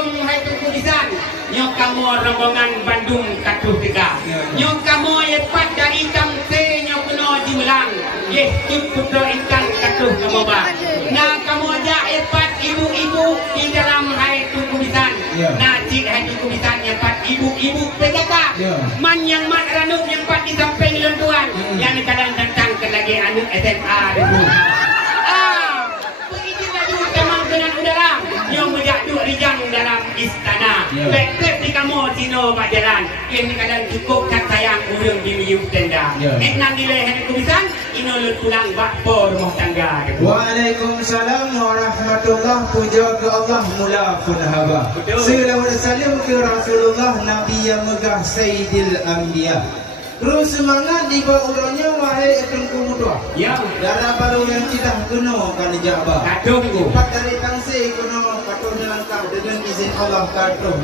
Assalamualaikum hai Tunku Lisan. Nyok kamu rombongan Bandung Katuh Tegak. Nyok kamu epat dari Kamse nyok kena di Melang. Cip putra ikan Katuh kamu ba. Nah kamu ajak epat ibu-ibu di dalam hai Tunku Lisan. Nah cik hai Tunku Lisan epat ibu-ibu penjaga. Man yang mat ranuk yang pat di samping lentuan. Yang kadang datang ke lagi anak SMA dulu. Dengan udara yang berjatuh rijang dalam istana. Betul di kamu Tino Majalan. Ini kadang cukup kat sayang urang di miuk tenda. Nang gile hendak kubisan, ino lut pulang bakpo rumah tangga. Waalaikumsalam warahmatullahi puja ke Allah mula pun haba. Salawat salam ke Rasulullah Nabi yang megah Sayyidil Anbiya. Terus semangat di bawah urangnya wahai Tunku Mutua. Ya. Darah baru yang kita guna kan jabah. Katuh ku. Empat dari tangsi guna katuh langkah dengan izin Allah katuh.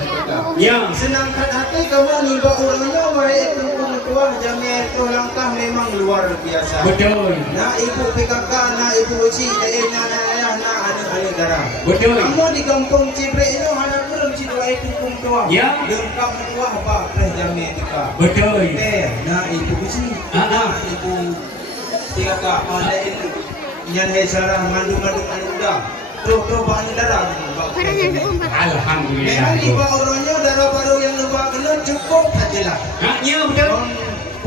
Ya. Senangkan hati kamu ni bawah urangnya wahai Tunku Mutua. Jamir tu langkah memang luar biasa. Betul. Nak ibu PKK, nak ibu uci, nak ayah, nak anak-anak darah. Betul. Kamu di kampung Cibrek itu anak belum si dua Tunku Mutua. Ya. Lengkap mutua apa? Jamir kita. Betul. Nah ibu sini, ibu tiga kak, mana itu? Yang hesarah mandu-mandu anda, tuh bahan darah. Alhamdulillah. Memang ibu orangnya darah baru yang lupa kena cukup sajalah. Ya betul.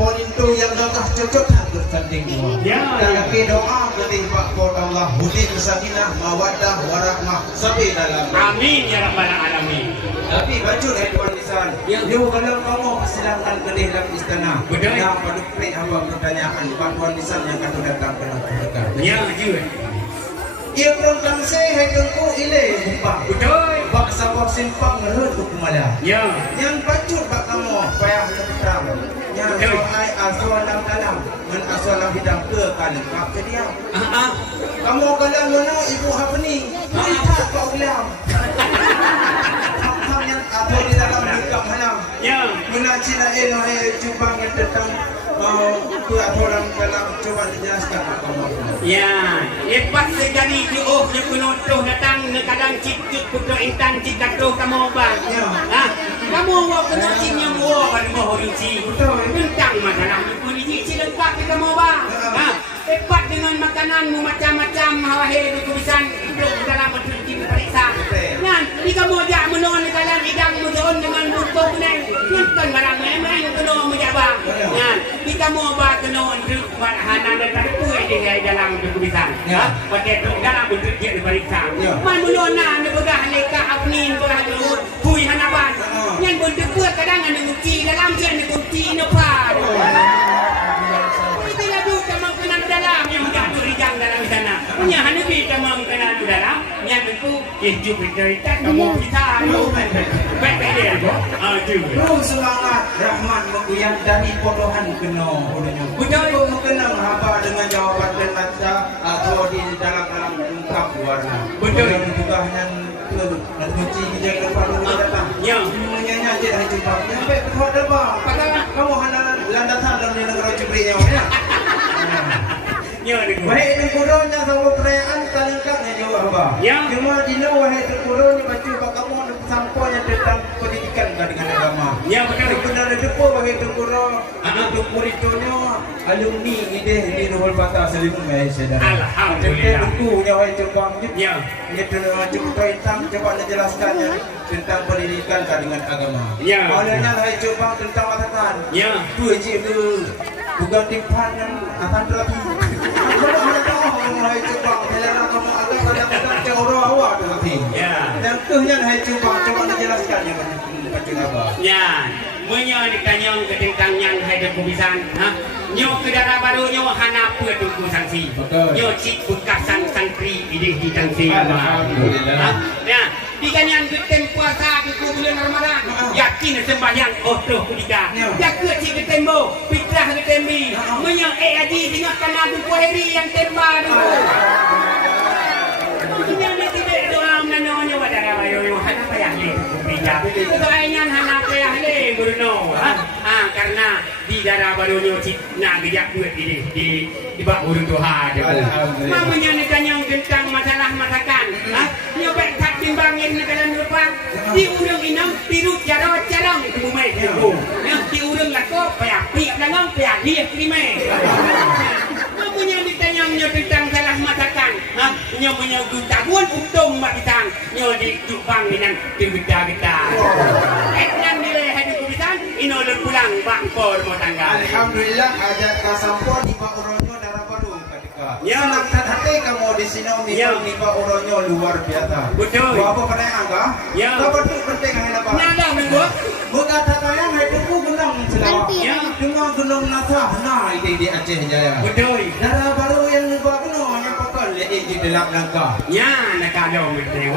Pon itu yang dah cocok harus tanding semua. Dan doa kepada Pak Pol Allah hudin sakinah mawaddah warahmah sampai dalam. Amin ya rabbal alamin. Tapi baju dari Tuan Lisan. Dia kalau kamu persilakan ke dalam istana. Betul. Yang pada plate hamba pertanyaan Pak Tuan Lisan yang akan datang ke negara. Ya betul. Ia perang saya Tunku ile buka. Betul. Pak sabab simpang menurut kumala. Ya. Yang baju Pak kamu payah terang. Yang soal asal dalam men asal bidang ke kali Pak sedia. Kamu kalau mana ibu apa ni? Tak Pak ulang. Yang apa di dalam nikah malam. Ya. Mula Cina cuba yang tentang orang dalam coba dijelaskan Pak kamu. Ya, lepas sejadi juh yang penutuh datang kadang cik putra intan cik katuh kamu bang. Ya. Kamu awak kena cik yang awak kan mau rinci. Betul. Tentang masalah ini cik lengkap ke kamu bang. Lepas dengan makananmu macam-macam wahai dukubisan hidup dalam mencuci periksa. Kan, di kamu ajak menon dalam hidang mujon dengan buku kuning. Kan barang memang kena menjabang. Kan, di kamu bah kena untuk bahan dan puai di dalam dukubisan. Pakai dalam bentuk dia diperiksa. Man menon na begah leka apnin begah lut puai hanaban. Yang bentuk buat kadang ada kunci dalam dia ada kunci nopar. Dalam sana punya hanabi kamu kena dalam yang itu hidup cerita kamu kita baik dia Terus semangat Rahman mengguyang dari podohan kena betul kena apa dengan jawapan dan mata atau di dalam lengkap warna betul juga yang kunci kita depan datang ya menyanyi aja hari jumpa sampai kedua depan kamu hanya landasan dalam negara Cibrek ya wahai Tunkuronya sama perayaan kalengkapnya jawab apa? Cuma di wahai Tunkuronya baca pak kamu samponya tentang pendidikan dengan agama. Ya betul. Benar depo wahai Tunkuro, untuk muridnya alumni ide di Ruhul Fatah Salimum ya saudara. Alhamdulillah. Tentunya wahai Tunkang. Ya. Itu cukup tentang coba dijelaskannya tentang pendidikan dengan agama. Ya. Awalnya wahai coba tentang watatan. Ya. Tu je itu bukan timpan yang akan terapi. Hai coba melera kamu agak kadang-kadang coro awak tu ya. Dan tuhnya hai coba dijelaskan yang macam apa. Ya, munyo ditanyong ke tentang yang hai kubisan, nyo ke darah baru nyo hana apa tu sanksi. Nyo cik bekasan santri ide di sanksi. Alhamdulillah. Ya, di kanyan getem puasa di bulan Ramadan. Yakin sembahyang tuh kudika. Jaga cik getembo, fitrah getembi. Munyo aji dengan kana du kuheri yang temba dulu. Ini tidak doa menanyonya wadara bayo hana payah ni. Doanya hana payah ni Bruno. Karena di darah barunya cik nak gejak duit di bak urut Tuhan. Mamanya ni tanyang tentang masalah masakan. Nyobek tak timbangin negara depan. Di urang inang pirut jarang kumai tu. Yang di urang lako payapi langang payah ni mai. Namanya ditanyanya tentang salah masakan. Nya punya gutaguan untung mak ditang. Nya di Jepang inang kita. Etnan nilai hadi kubisan inolor pulang bangkor mau tangga. Alhamdulillah hajat kasampun di Pak Uronyo darah baru ketika. Ya. Senang hati kamu di sini di Pak Uronyo luar biasa. Betul. Apa pertanyaan kah? Ya. Dapat tu penting apa? Nada minggu. Buka tatayang hai tuku gunung selawat. Ya. Dengan gunung Nasa. Nah, ini di Aceh Jaya. Betul. Darah baru yang lupa gunung yang pakal di dalam langkah. Ya, nak ada minggu.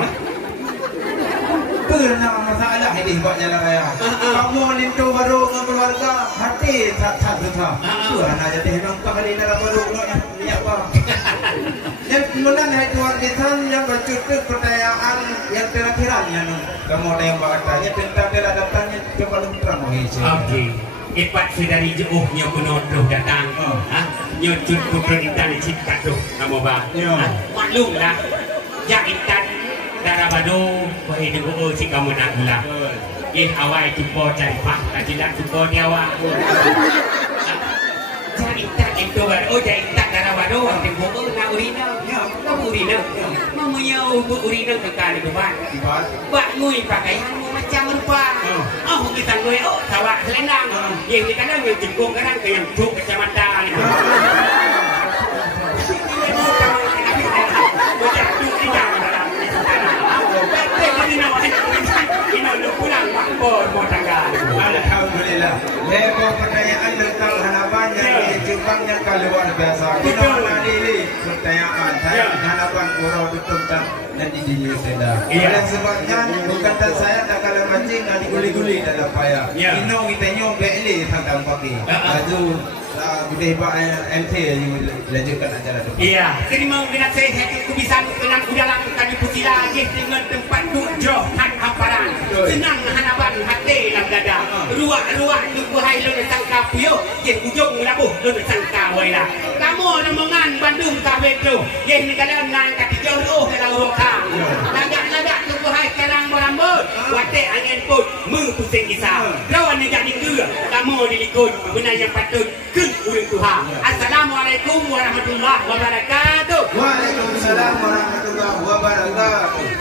Pernah masalah ini buat jalan raya. Kamu nintu baru dengan keluarga hati tak betah. Tuhan aja teh nang kali dalam baru ni apa? Yang kemudian hai tuan kisan yang bercutuk pertanyaan yang terakhirnya kamu ada yang bertanya tentang datangnya coba lu terang hiji. Okey. Epat sedari jauhnya penuduh datang. Nyucut putra intan cipta tu kamu ba. Maklumlah. Jak intan darah badu boleh dengar si kamu nak ulah. Awal jumpa cari pak, tidak jumpa dia awak. Jadi tak itu baru, jadi tak darah badu, dengar nak urina. Kamu urina. Mamanya urina kekal di depan. Bak ngui pakaianmu macam rupa. Kita ngui, sawak selendang. Yang ni kadang yang jengkung, kadang yang cuk kecamatan. Alhamdulillah. Lepas pertanyaan tentang harapan yang Jepang yang luar biasa. Kita mengadili pertanyaan saya harapan Pura Dutung dan di dunia seda. Oleh sebabnya bukan saya tak kalah mancing dan diguli-guli dalam payah. Ino kita nyom beli tentang pagi. Itu budaya Pak MT yang lanjutkan acara itu. Iya, terima kasih saya kubisan kenang udalang kami pusila dengan tempat duduk han hamparan. Senang hanapan hati dalam dada. Ruak-ruak tubuh hai lo sangka puyo, je ujung labuh lo sangka waila. Kamu namongan Bandung kawe tu. Ye ni kalam nang kati jauh kalau rokang. Lagak-lagak tubuh hai sekarang merambut. Wate angin pun pusing kisah. Rawan ni jadi gua. Kamu dilikut benar yang patut urang Tuhan. Assalamualaikum warahmatullahi wabarakatuh. Waalaikumsalam warahmatullahi wabarakatuh.